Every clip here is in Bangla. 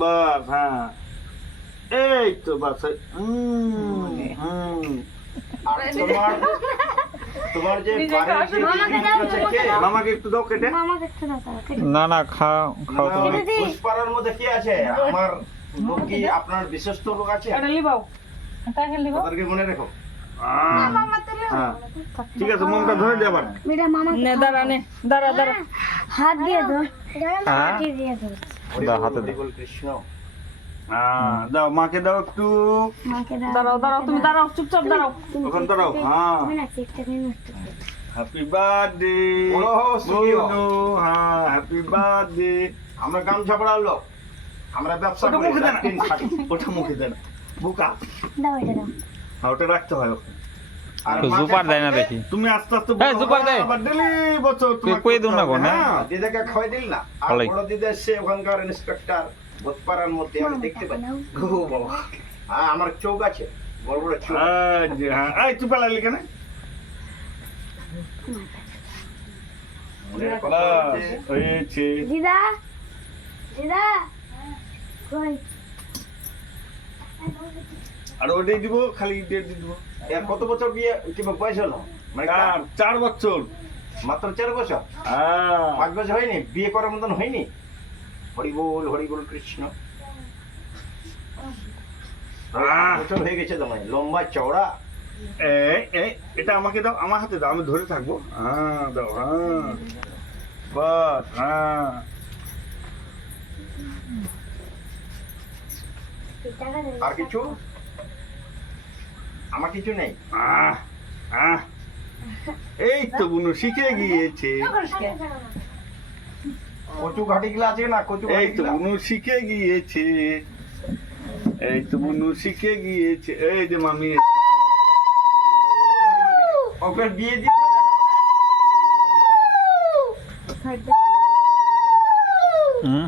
বাস, হ্যাঁ এই তো বাস। আর তোমার যে বাড়ির যে জিনিসটা আছে কে? মামাকে একটু দাও কেটে। মামাকে একটু দাও তারা কেটে না না খাও খাও আমার তুমি। পুষ্পারার মধ্যে কে আছে? আমার লোক কি আপনার বিশ্বস্ত লোক আছে? এটা লিবাও তাকে লিবাও তাদেরকে মনে রেখো। মামা তুলে হ্যাঁ ঠিক আছে, মোমটা ধরে দে আবার। মেয়েটা মামা নে দাঁড়া নে দাঁড়া দাঁড়া হাত দিয়ে ধর হ্যাঁ। হাত দিয়ে ধর দাও, হাতে দে। হরি বল কৃষ্ণ। হ্যাঁ দাও, মাকে দাও একটু। মাকে দাঁড়াও দাঁড়াও তুমি দাঁড়াও চুপচাপ দাঁড়াও ওখান দাঁড়াও। হ্যাঁ তুমি না কেকটা নিয়ে নষ্ট করে হ্যাপি বার্থডে বড় হও, সুখী হও। হ্যাঁ হ্যাপি বার্থডে। আমরা গামছা পড়ার লোক, আমরা ব্যবসা ওটা করি, মুখে দেন, দিন খাটি। ওটা মুখে দেন বুকা। দাও এটা দাও হ্যাঁ ওটা রাখতে হয় ওখানে। আর তো মাকে জুপার দেয় না খাওয়াতে দেখি। তুমি আস্তে আস্তে হ্যাঁ, জুপার দেয়। আবার ডেলি বছর তোমাকে কই দিও না করতে গো, হবে, না? হ্যাঁ। দিদাকে খাওয়াই দিল না। আর ভালোই। বড় দিদা এসে ওখানকার ইন্সপেক্টর বোধপাড়ার মধ্যে আমি দেখতে পাই। ও বাবা, হ্যাঁ আমার চোখ আছে, বড় বড় চোখ। হ্যাঁ জি, হ্যাঁ এই তুই পালালি কেন? মনের কথা বাস, হচ্ছে, হয়েছে। দিদা দিদা কই আর ওটাই দিব, খালি ডেট দিয়ে দিব। এর কত বছর বিয়ে কিংবা বয়স হলো? মানে 4 বছর। মাত্র 4 বছর? হ্যাঁ 5 বছর হয়নি? বিয়ে করার মতন হয়নি? হরি বল কৃষ্ণ। বছর হয়ে গেছে তোমার, লম্বা চওড়া। এই এটা আমাকে দাও, আমার হাতে দাও, আমি ধরে থাকবো। হ্যাঁ দাও, হ্যাঁ বাস, হ্যাঁ আর কিছু? আমার কিছু নেই। আহ, আহ। এই তো বুনু শিখে গিয়েছে। কচু ঘাটি গুলো আছে না? কচু এই ঘাটি তো গুলো? বুনু শিখে গিয়েছে। এই তো বুনু শিখে গিয়েছে। এই যে মামি এসেছে। ওকে বিয়ে দিচ্ছে হুম।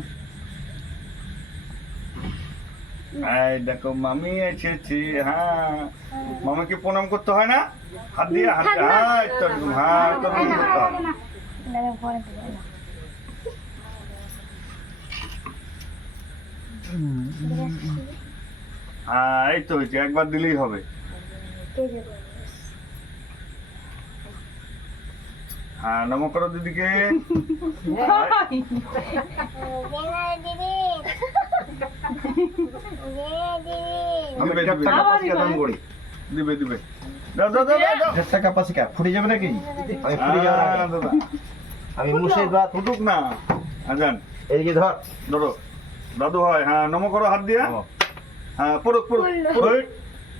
এই দেখো মামি এসেছে। হ্যাঁ মামাকে প্রণাম করতে হয় না? হাত দিয়ে হাত দিয়ে, হ্যাঁ এই তো একদম, হ্যাঁ তো এরকম করতে হয়। দাদা পরে দিবো না হ্যাঁ এই তো হয়েছে, একবার দিলেই হবে। কে যাবে হ্যাঁ নমো করো দিদিকে। আমি দিবে, দেড় দিবে। টাকা পাসিকা দাম করি। দিবে দিবে। দাও দাও দাও দাও, দাও। 1.5 টাকা পাসিকা ফুটে যাবে নাকি? আমি ফুটে যাবো হ্যাঁ, না। দাদা। আমি মুর্শিদ বাদ। ফুটুক না। আজান এদিকে ধর। ধরো। দাদু হয়, হ্যাঁ নমো করো হাত দিয়ে। ও, হ্যাঁ পড়ুক পড়ুক পড়ুক।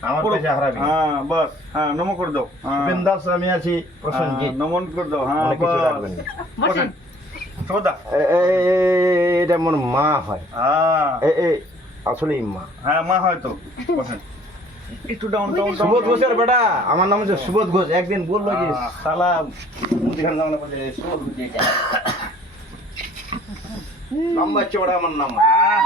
আমার পড়ুক। পয়সা হারাবি না। হ্যাঁ বাস, হ্যাঁ নমো করে দাও। হ্যাঁ, বিন্দাস আমি আছি, প্রসেনজিৎ। হ্যাঁ, নমন করে দাও। হ্যাঁ অনেক কিছু বাস। লাগবে না। বসেন। সদা। এটা আমার মা হয়। হ্যাঁ আসলেই মা। হ্যাঁ মা হয়তো। বসেন। একটু ডাউন ডাউন ডাউন। সুবোধ ঘোষের বেটা, আমার নাম হচ্ছে সুবোধ ঘোষ। একদিন বললো যে আহ। শালা মুদিখানা জামলা বলে সুবোধ ঘোষ এটা। লম্বা চওড়া আমার নাম। আহ,